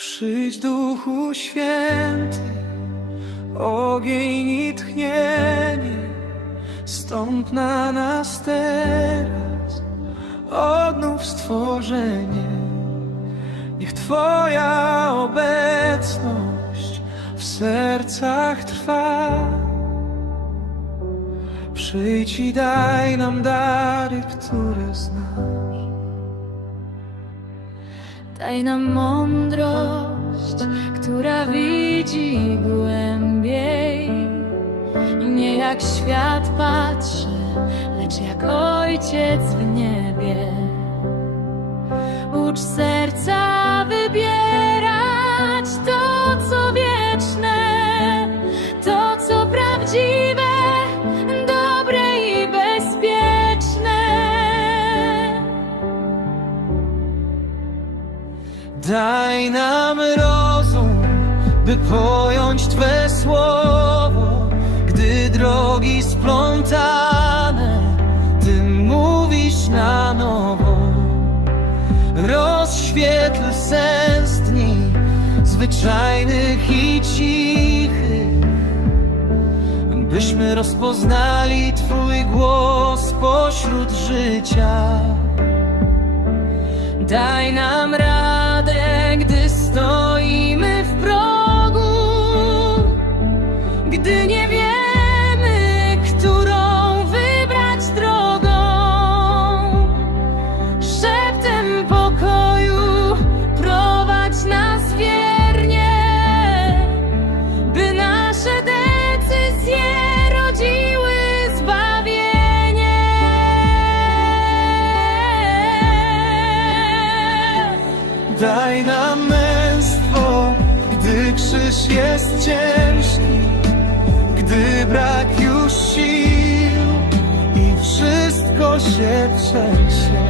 Przyjdź Duchu Święty, ogień i tchnienie, stąd na nas teraz, odnów stworzenie. Niech Twoja obecność w sercach trwa. Przyjdź i daj nam dary, które znasz. Daj nam mądrość, która widzi głębiej. I nie jak świat patrzy, lecz jak ojciec w niebie. Ucz serca Daj nam rozum, by pojąć Twe słowo, gdy drogi splątane, Ty mówisz na nowo. Rozświetl sens dni, zwyczajnych i cichych, byśmy rozpoznali Twój głos pośród życia. Daj nam radę, krzyż jest ciężki, gdy brak już sił i wszystko się trzęsie.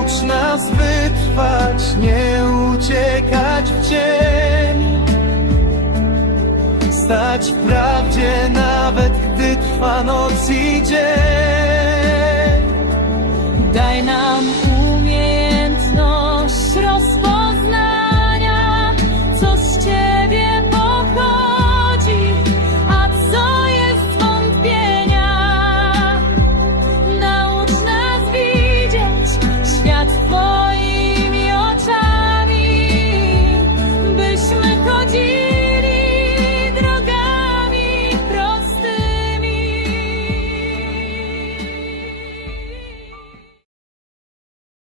Ucz nas wytrwać, nie uciekać w cień. Stać w prawdzie nawet gdy trwa noc i dzień.